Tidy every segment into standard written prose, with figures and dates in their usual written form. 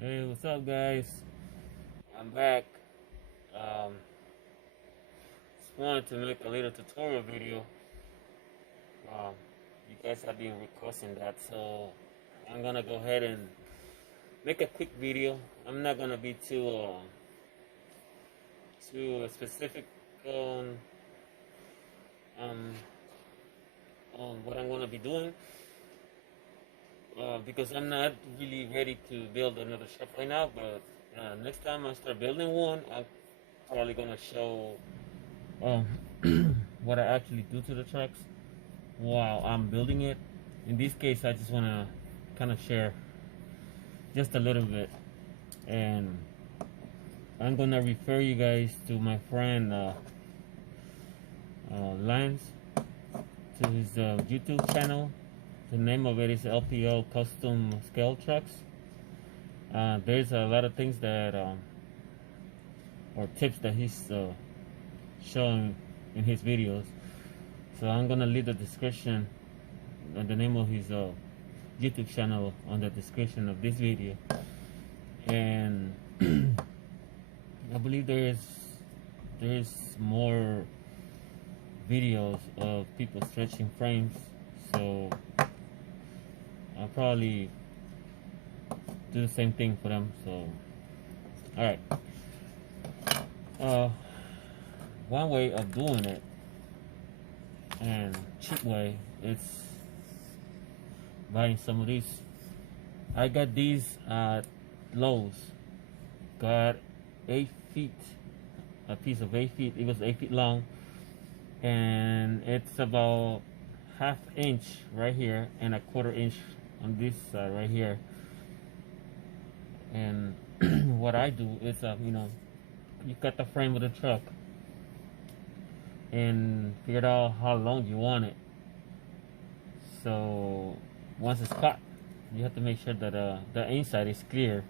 Hey, what's up, guys? I'm back. Um, just wanted to make a little tutorial video. Um, you guys have been requesting that, so I'm gonna go ahead and make a quick video. I'm not gonna be too specific on um, on what I'm gonna be doing because I'm not really ready to build another shop right now. But next time I start building one, I'm probably gonna show um, what I actually do to the trucks while I'm building it. In this case, I just want to kind of share just a little bit, and I'm gonna refer you guys to my friend Lance, to his YouTube channel. The name of it is LPO Custom Scale Trucks. There's a lot of things that or tips that he's showing in his videos. So I'm gonna leave the description, the name of his YouTube channel on the description of this video. And I believe there's more videos of people stretching frames, so I'll probably do the same thing for them. So all right, uh, one way of doing it and cheap way is buying some of these. I got these at Lowe's. Got 8 feet, a piece of 8 feet. It was 8 feet long, and it's about half inch right here and a quarter inch on this side right here. And what I do is, you cut the frame of the truck and figure out how long you want it. So once it's cut, you have to make sure that the inside is clear,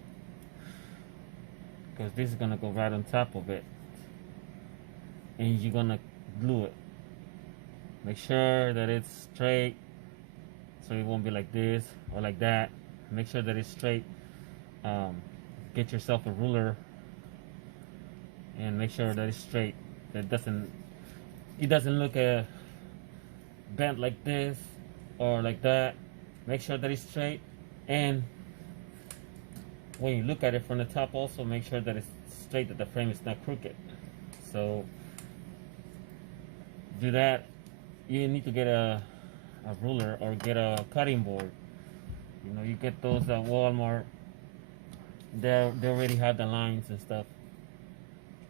because this is gonna go right on top of it, and you're gonna glue it. Make sure that it's straight, so it won't be like this or like that. Make sure that it's straight. Get yourself a ruler and make sure that it's straight. That it doesn't look bent like this or like that. Make sure that it's straight, and when you look at it from the top, also make sure that it's straight, that the frame is not crooked. So do that. You need to get a ruler or get a cutting board. You get those at Walmart. They already have the lines and stuff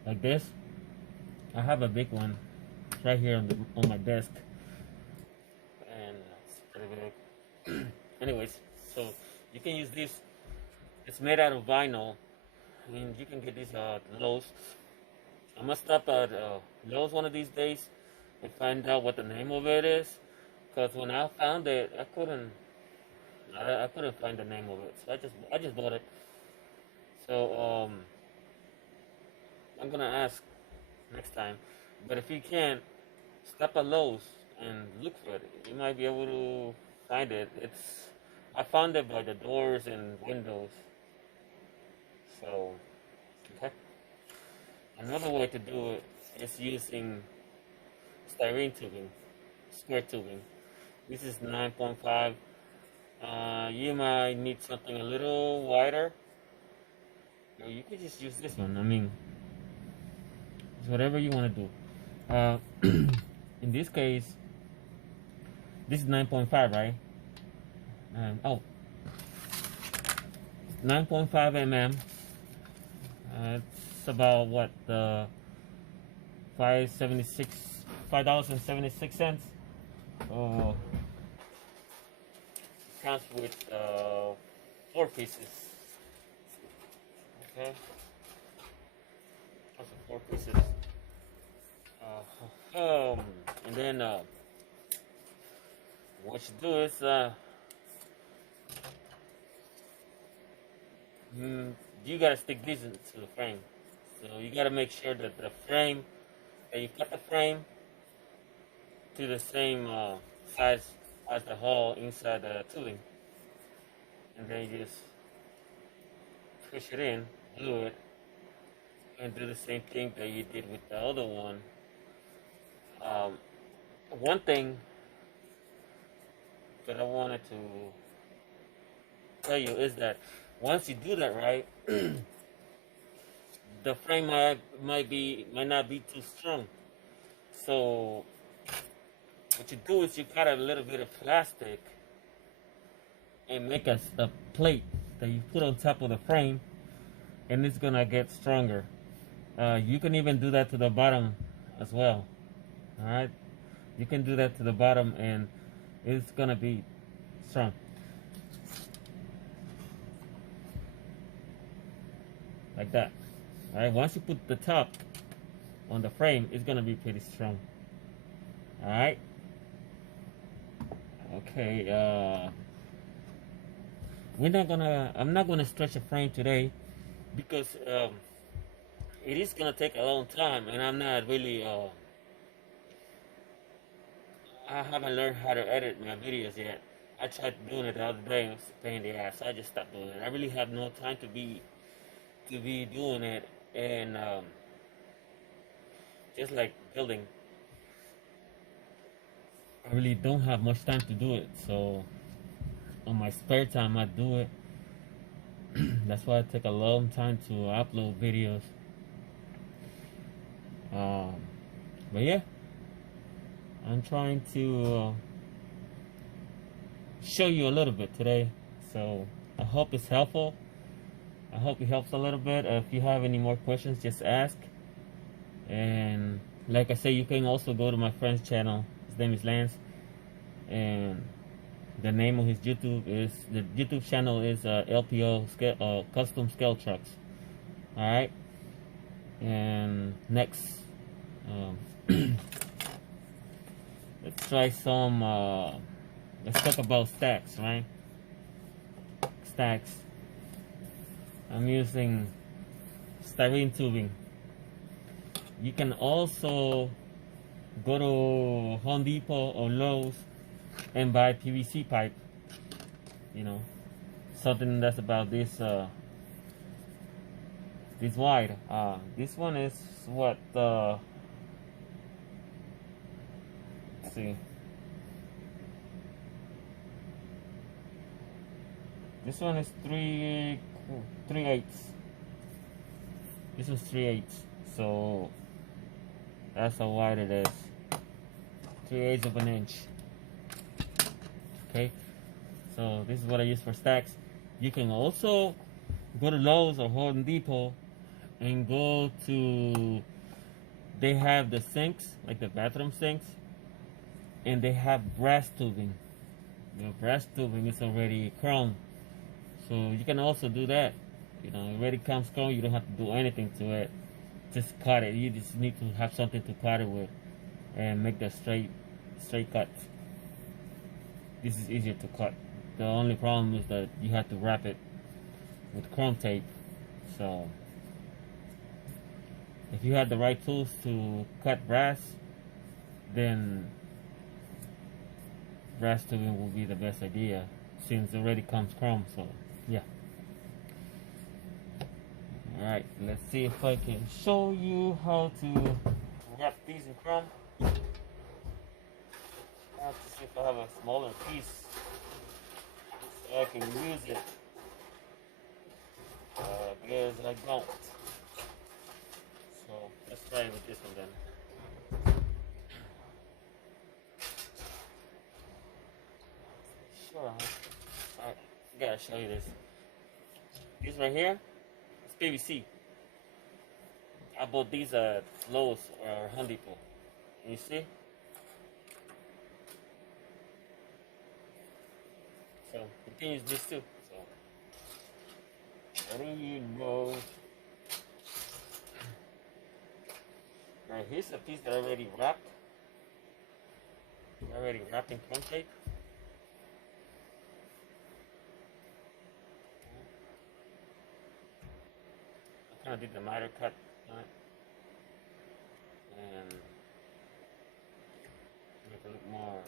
like this. I have a big one right here on my desk, and it's pretty big. Anyways, so you can use this. It's made out of vinyl. I mean, you can get these at Lowe's. I must stop at Lowe's one of these days and find out what the name of it is. Because when I found it, I couldn't find the name of it. So I just bought it. So I'm gonna ask next time. But if you can't, stop at Lowe's and look for it. You might be able to find it. I found it by the doors and windows. So okay. Another way to do it is using styrene tubing, square tubing. This is 9.5. You might need something a little wider. Or you could just use this one. I mean, it's whatever you want to do. Uh, in this case, this is 9.5, right? Oh, 9.5 mm. It's about what, the 5.76, $5.76. Oh, comes with 4 pieces. Okay, comes with 4 pieces. And then what you do is you gotta stick these into the frame. So you gotta make sure that that you cut the frame to the same size as the hole inside the tubing, and then you just push it in, glue it, and do the same thing that you did with the other one. Um, One thing that I wanted to tell you is that once you do that right, the frame might not be too strong. So what you do is you cut a little bit of plastic and make a plate that you put on top of the frame, and it's gonna get stronger. You can even do that to the bottom as well. All right, you can do that to the bottom, and it's gonna be strong like that. All right, once you put the top on the frame, it's gonna be pretty strong. All right. Okay. I'm not gonna stretch a frame today because it is gonna take a long time, and I'm not really. I haven't learned how to edit my videos yet. I tried doing it the other day and it was a pain in the ass. So I just stopped doing it. I really have no time to be doing it, and just like building, I really don't have much time to do it. So on my spare time, I do it. That's why I take a long time to upload videos. Um, but yeah, I'm trying to show you a little bit today. So I hope it's helpful. I hope it helps a little bit. If you have any more questions, just ask. And like I say, you can also go to my friend's channel. His name is Lance, and the name of his YouTube channel is LPO Custom Scale Trucks. All right. And next, let's try some. Let's talk about stacks, right? Stacks. I'm using styrene tubing. You can also go to Home Depot or Lowe's and buy PVC pipe. You know, something that's about this wide. This one is what? Let's see. This one is 3/8. This is 3/8. So that's how wide it is. 3/8 of an inch. Okay. So this is what I use for stacks. You can also go to Lowe's or Home Depot and go to. They have the sinks, like the bathroom sinks, and they have brass tubing. The brass tubing is already chrome. So you can also do that. You know, it already comes chrome. You don't have to do anything to it. Just cut it. You just need to have something to cut it with, and make the straight cuts. This is easier to cut. The only problem is that you have to wrap it with chrome tape. So if you have the right tools to cut brass, then brass tubing will be the best idea since it already comes chrome. So yeah. Alright, let's see if I can show you how to wrap these in chrome. I have to see if I have a smaller piece so I can use it. Because I don't. So let's try with this one then. Sure. Alright, I gotta show you this. This right here is PVC. I bought these at Lowe's or Home Depot. You see? So you can use this too. So there you go. Now here's a piece that I already wrapped. Already wrapped in chrome tape. I kind of did the miter cut on it. And make it look more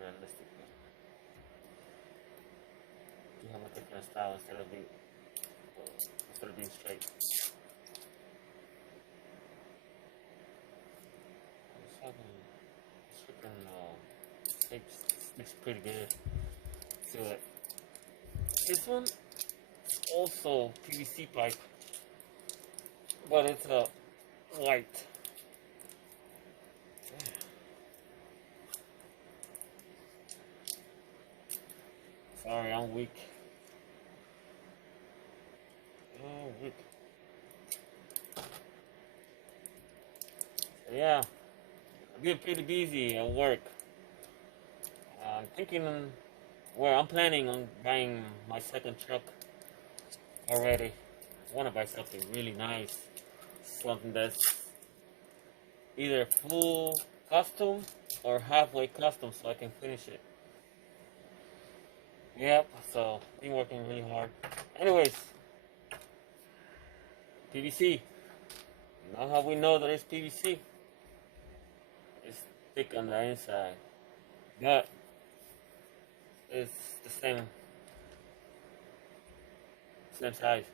realistic. different style instead of being straight. This freaking tape sticks pretty good to it. This one also PVC pipe, but it's a white. Sorry, I'm weak. Oh, weak. So yeah, I've been pretty busy at work. I'm thinking, well, I'm planning on buying my second truck already. I want to buy something really nice, something that's either full custom or halfway custom so I can finish it. Yep, so been working really hard. Anyways, PVC. Now how we know that it's PVC? It's thick on the inside, but it's the same size.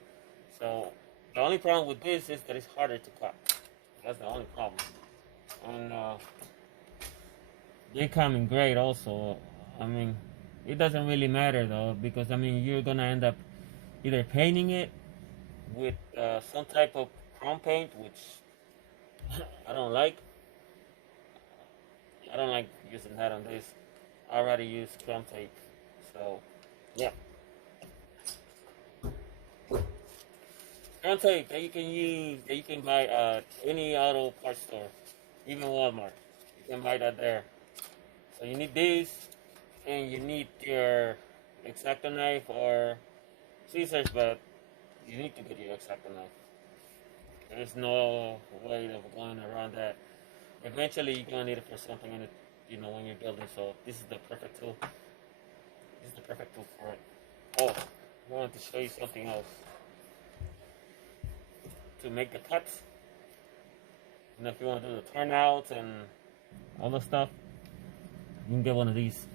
So the only problem with this is that it's harder to cut. That's the only problem. And they come in gray also. I mean, it doesn't really matter though, because I mean you're gonna end up either painting it with some type of chrome paint, which I don't like. I don't like using that on this. I already use chrome tape. So yeah, chrome tape that you can use, that you can buy at any auto parts store, even Walmart. You can buy that there. So you need this, and you need your X-Acto knife or scissors, but you need to get your X-Acto knife. There's no way of going around that. Eventually, you're gonna need it for something in it, you know, when you're building. So this is the perfect tool. This is the perfect tool for it. Oh, I wanted to show you something else. To make the cuts, you know, if you want to do the turnouts and all the stuff, you can get one of these.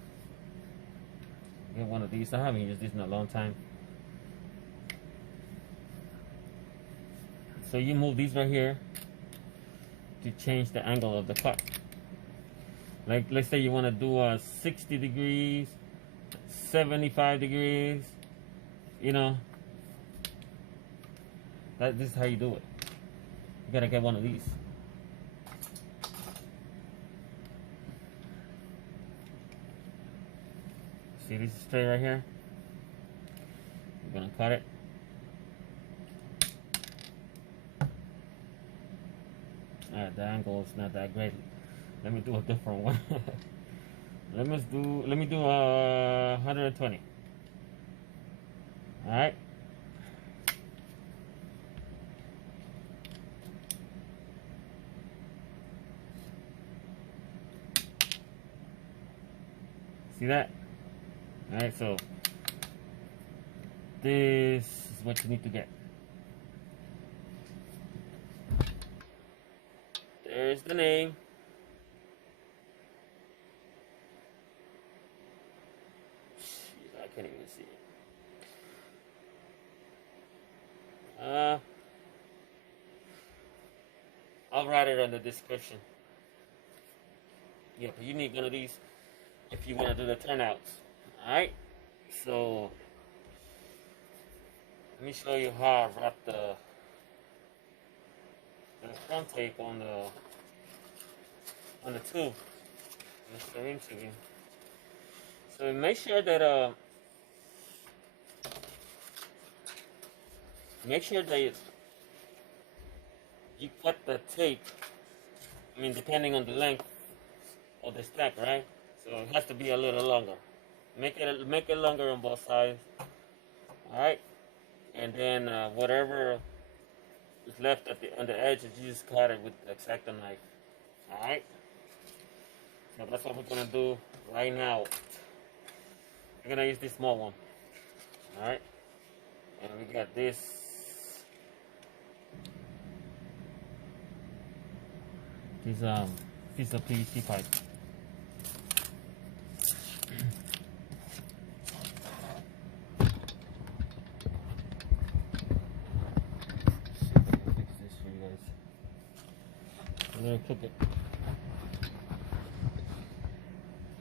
Get one of these. I haven't used this in a long time. So you move these right here to change the angle of the cut. Like, let's say you want to do a 60 degrees, 75 degrees, you know. This is how you do it. You gotta get one of these. See this is straight right here? You're gonna cut it. Alright, the angle is not that great. Let me do a different one. let me do 120. Alright. See that? Alright, so this is what you need to get. There's the name. I can't even see it. I'll write it on the description. Yeah, but you need one of these if you want to do the turnouts. Alright? So let me show you how I wrap the front tape on the tube. The syringe tubing. So make sure that you cut the tape. I mean, depending on the length of the stack, right? So it has to be a little longer. Make it longer on both sides. All right, and then whatever is left on the edge, you just cut it with the X-Acto knife. All right. So that's what we're gonna do right now. We're gonna use this small one. All right, and we got this. This piece of PVC pipe. clip it.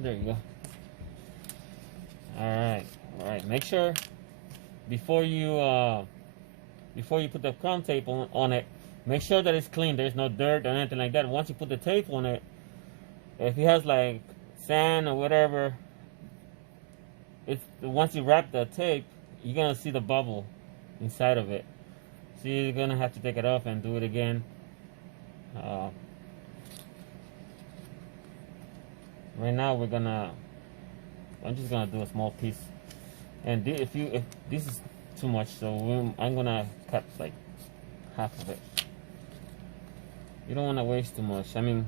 There you go. All right. Make sure before you put the crown tape on it, make sure that it's clean. There's no dirt or anything like that. Once you put the tape on it, if it has like sand or whatever, once you wrap the tape, you're gonna see the bubble inside of it. So you're gonna have to take it off and do it again. Right now I'm just gonna do a small piece, and if this is too much, so I'm gonna cut like half of it. You don't want to waste too much. I mean,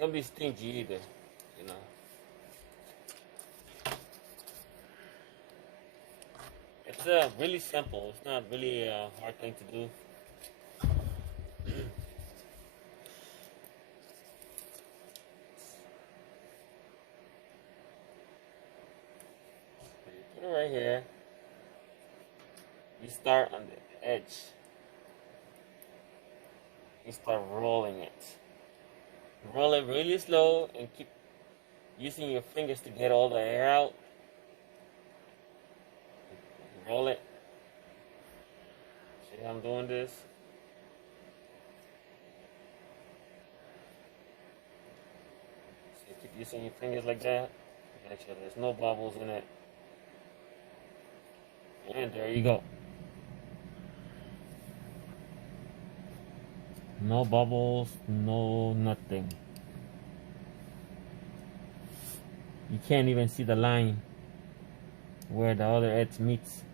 don't be stingy either, you know. It's really simple. It's not really a hard thing to do. Put it right here. You start on the edge. You start rolling it. Roll it really slow and keep using your fingers to get all the air out. Roll it. See how I'm doing this? So keep using your fingers like that. Make sure there's no bubbles in it. And there you go. No bubbles, no nothing. You can't even see the line where the other edge meets.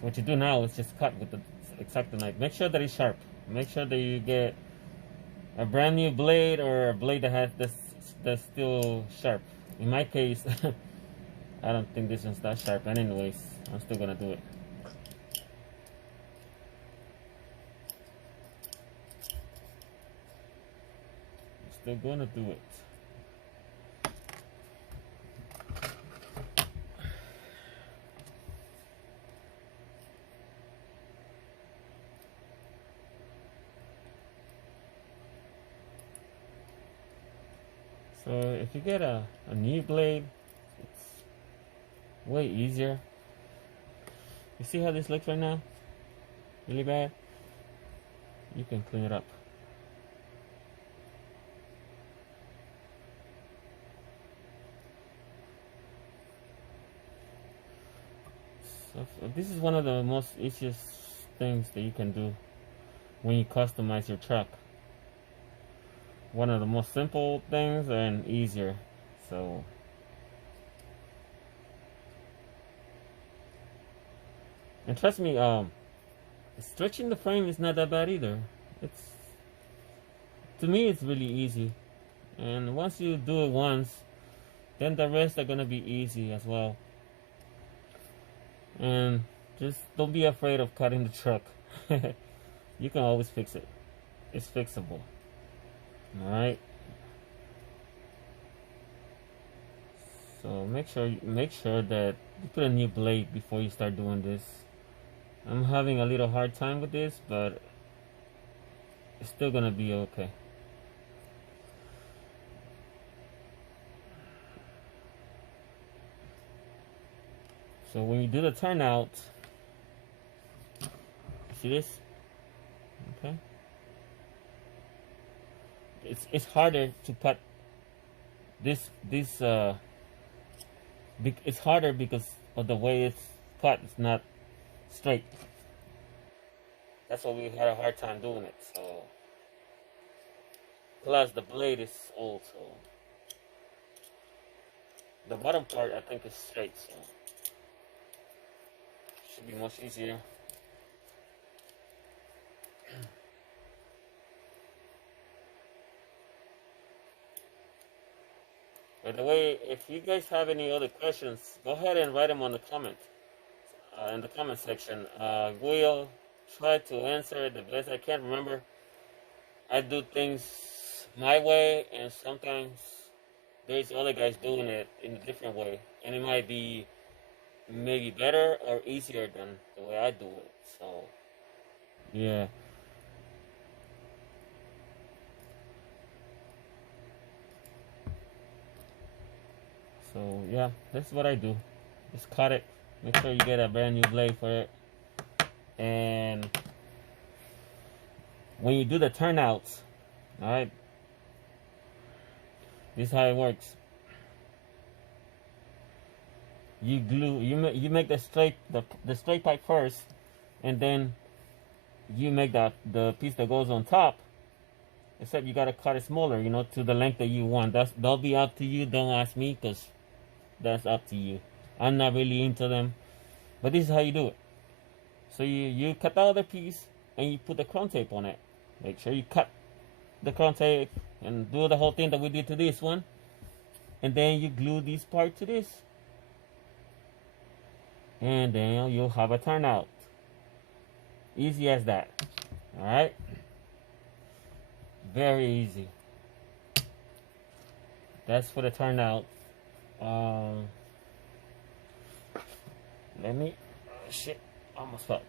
What you do now is just cut with the X-Acto knife. Make sure that it's sharp. Make sure that you get a brand new blade or a blade that has that's still sharp. In my case, I don't think this one's that sharp. And anyways, I'm still gonna do it. Still gonna do it. So if you get a new blade, it's way easier. You see how this looks right now? Really bad? You can clean it up. So this is one of the most easiest things that you can do when you customize your truck. One of the most simple things and easier. So and trust me, stretching the frame is not that bad either. It's, to me, it's really easy. And once you do it once, then the rest are gonna be easy as well. And just don't be afraid of cutting the truck. You can always fix it. It's fixable. Alright. So make sure that you put a new blade before you start doing this. I'm having a little hard time with this, but it's still gonna be okay. So when you do the turnout, see this? Okay. It's harder to cut this it's harder because of the way it's cut. It's not straight. That's why we had a hard time doing it. So plus the blade is old, so the bottom part I think is straight, so should be much easier. By the way, if you guys have any other questions, go ahead and write them on the comment, in the comment section. We'll try to answer the best I can. Remember, I do things my way, and sometimes there's other guys doing it in a different way, and it might be maybe better or easier than the way I do it. So Yeah. So yeah, that's what I do. Just cut it. Make sure you get a brand new blade for it. And when you do the turnouts, all right, this is how it works. You glue. You make the straight pipe first, and then you make the piece that goes on top. Except you gotta cut it smaller, to the length that you want. That'll be up to you. Don't ask me, cause that's up to you. I'm not really into them, but this is how you do it. So you cut the other piece and you put the crown tape on it. Make sure you cut the crown tape and do the whole thing that we did to this one, and then you glue this part to this, and then you'll have a turnout. Easy as that. All right. Very easy. That's for the turnout. Let me. Shit, almost fell.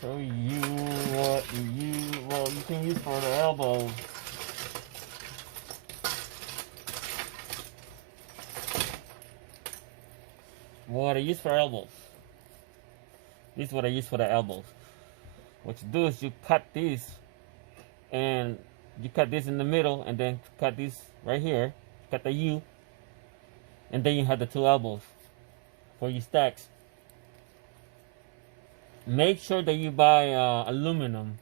Show you what you can use for the elbows. What I use for elbows. This is what I use for the elbows. What you do is you cut this, and you cut this in the middle, and then cut this right here. Cut the U, and then you have the two elbows for your stacks. Make sure that you buy aluminum.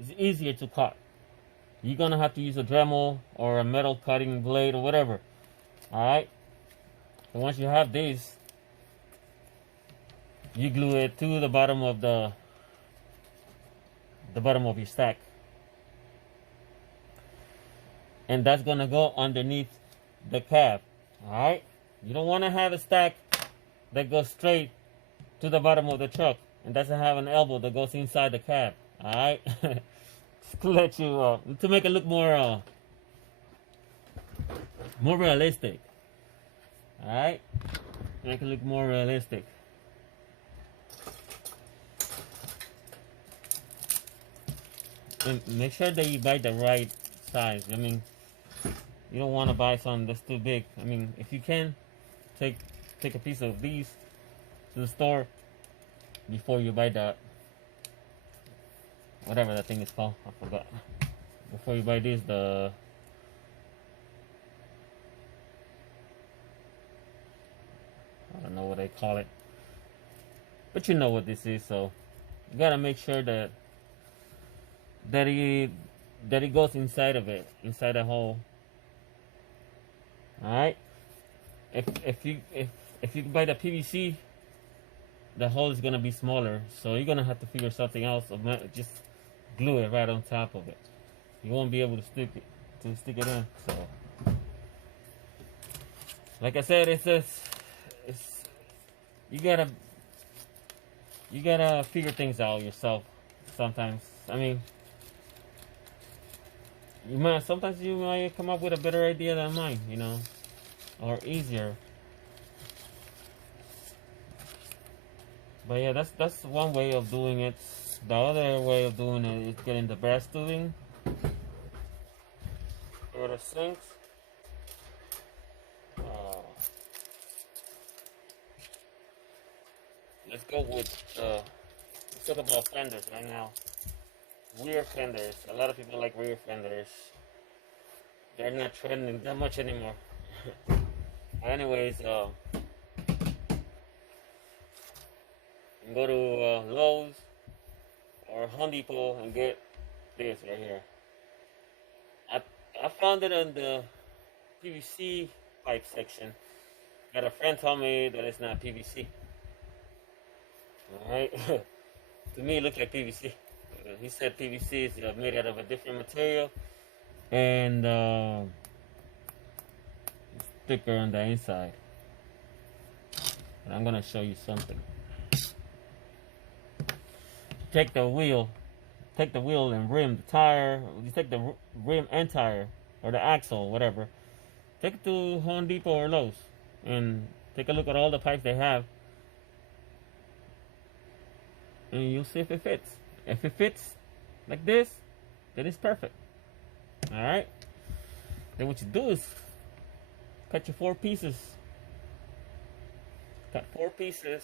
It's easier to cut. You're gonna have to use a Dremel or a metal cutting blade or whatever. All right. So once you have this, you glue it to the bottom of the bottom of your stack, and that's gonna go underneath the cab. All right. You don't want to have a stack that goes straight to the bottom of the truck and doesn't have an elbow that goes inside the cab. All right. To let you to make it look more realistic. All right. Make it look more realistic. And make sure that you buy the right size. I mean, you don't want to buy something that's too big. I mean, if you can, take a piece of these to the store before you buy that, whatever that thing is called. I forgot. Before you buy this, I don't know what they call it, but you know what this is. So you gotta make sure that it goes inside of it, inside the hole. All right. If you buy the PVC, the hole is gonna be smaller, so you're gonna have to figure something else. Just glue it right on top of it. You won't be able to stick it in. So, like I said, you gotta figure things out yourself. Sometimes, I mean, sometimes you might come up with a better idea than mine, or easier. But yeah, that's one way of doing it. The other way of doing it is getting the brass tubing for the sinks. Let's go with let's talk about fenders right now. Rear fenders. A lot of people like rear fenders. They're not trending that much anymore. Anyways, you can go to Lowe's or Home Depot and get this right here. I found it in the PVC pipe section. Got a friend told me that it's not PVC. Alright. To me, it looks like PVC. He said PVC is made out of a different material and thicker on the inside. But I'm gonna show you something. Take the wheel and rim, the tire. You take the rim and tire, or the axle, whatever. Take it to Home Depot or Lowe's and take a look at all the pipes they have. and you'll see if it fits. If it fits like this, then it's perfect. All right. Then what you do is cut your 4 pieces. Cut 4 pieces.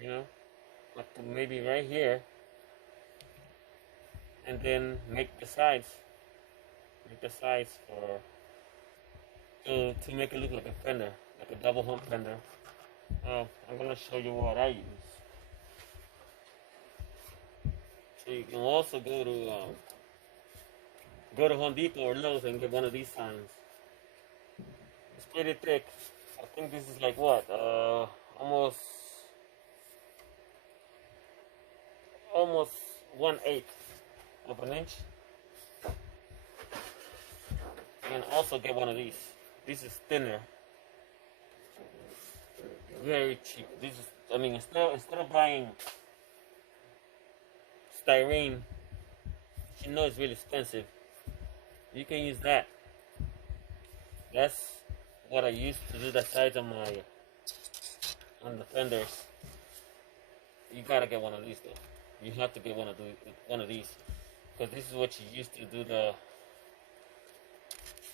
You know, up to maybe right here, and then make the sides. Make the sides for to make it look like a fender, like a double hump fender. I'm gonna show you what I use. So you can also go to Home Depot or Lowe's and get one of these signs. It's pretty thick. I think this is like what, almost 1/8 of an inch. And also get one of these. This is thinner. Very cheap. This is, I mean, instead of buying styrene, you know it's really expensive, you can use that. That's what I use to do the sides on the fenders. You gotta get one of these though. You have to get one of these because this is what you use to do the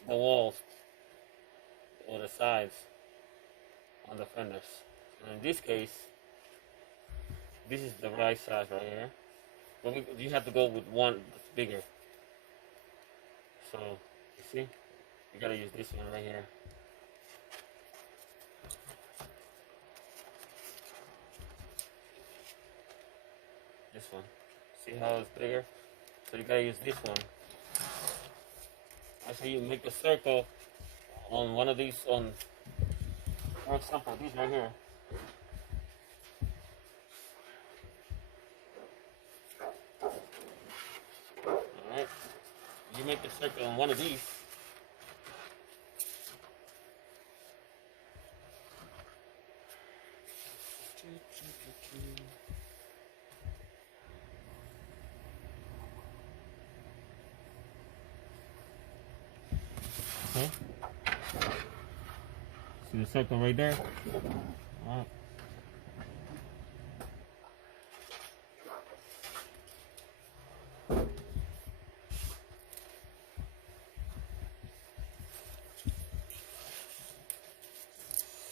walls or the sides on the fenders. And in this case, this is the right size right here. But you have to go with one that's bigger. So, you see? You gotta use this one right here. This one. See how it's bigger? So you gotta use this one. Actually, you make a circle on one of these, for example, these right here. Alright. You make a circle on one of these. Okay. See the circle right there? Alright.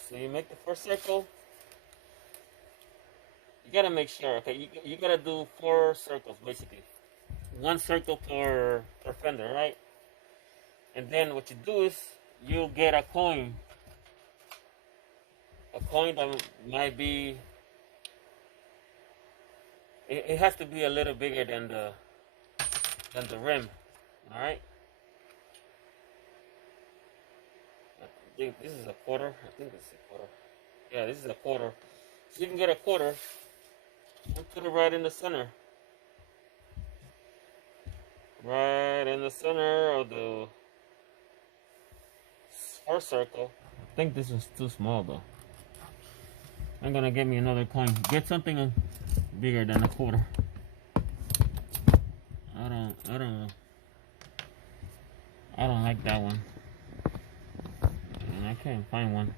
So you make the first circle. You gotta make sure, okay, you gotta do 4 circles basically. 1 circle per fender, right? And then what you do is you'll get a coin. A coin that might be, it has to be a little bigger than the rim. Alright? I think this is a quarter. I think this is a quarter. Yeah, this is a quarter. So you can get a quarter and put it right in the center. Right in the center of the first circle. I think this is too small though. I'm gonna get me another coin. Get something bigger than a quarter. I don't like that one. And I can't find one.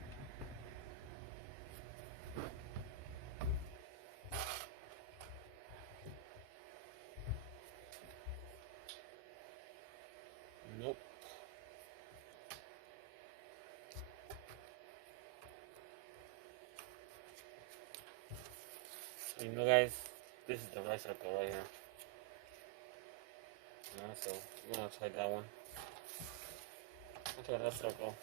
Nope. You know, guys, this is the right circle right here. So we're gonna try that one. Okay, that circle.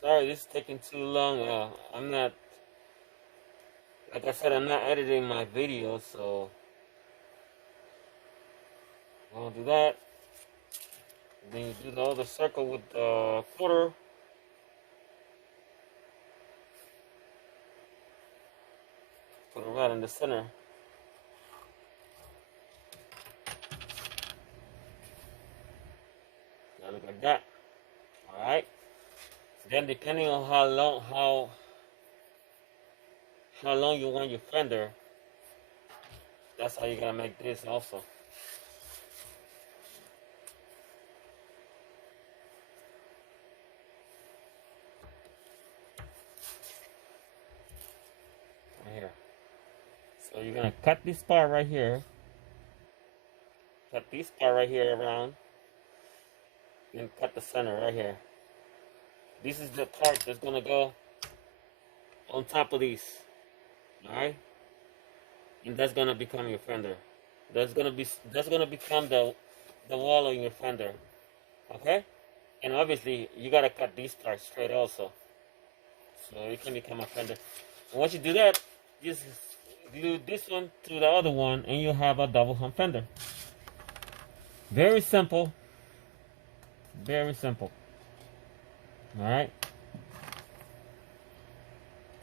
Sorry, this is taking too long. I'm not, like I said, I'm not editing my videos, so I'm gonna do that. Then you do the other circle with the quarter. Put it right in the center. Now look like that. Alright. Then depending on how long you want your fender, that's how you're gonna make this also. So you're gonna cut this part right here, cut this part right here around, and cut the center right here. This is the part that's gonna go on top of these. Alright? And that's gonna become your fender. That's gonna become the wall in your fender. Okay? And obviously you gotta cut these parts straight also. So it can become a fender. And once you do that, just glue this one to the other one and you have a double hump fender. Very simple. Very simple. Alright?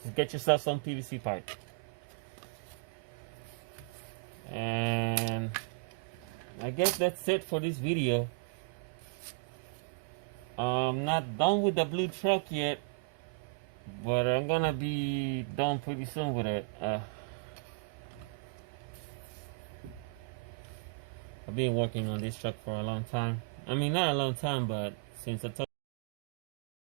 Just get yourself some PVC pipe. And I guess that's it for this video. I'm not done with the blue truck yet, but I'm gonna be done pretty soon with it. I've been working on this truck for a long time. I mean, not a long time, but since I told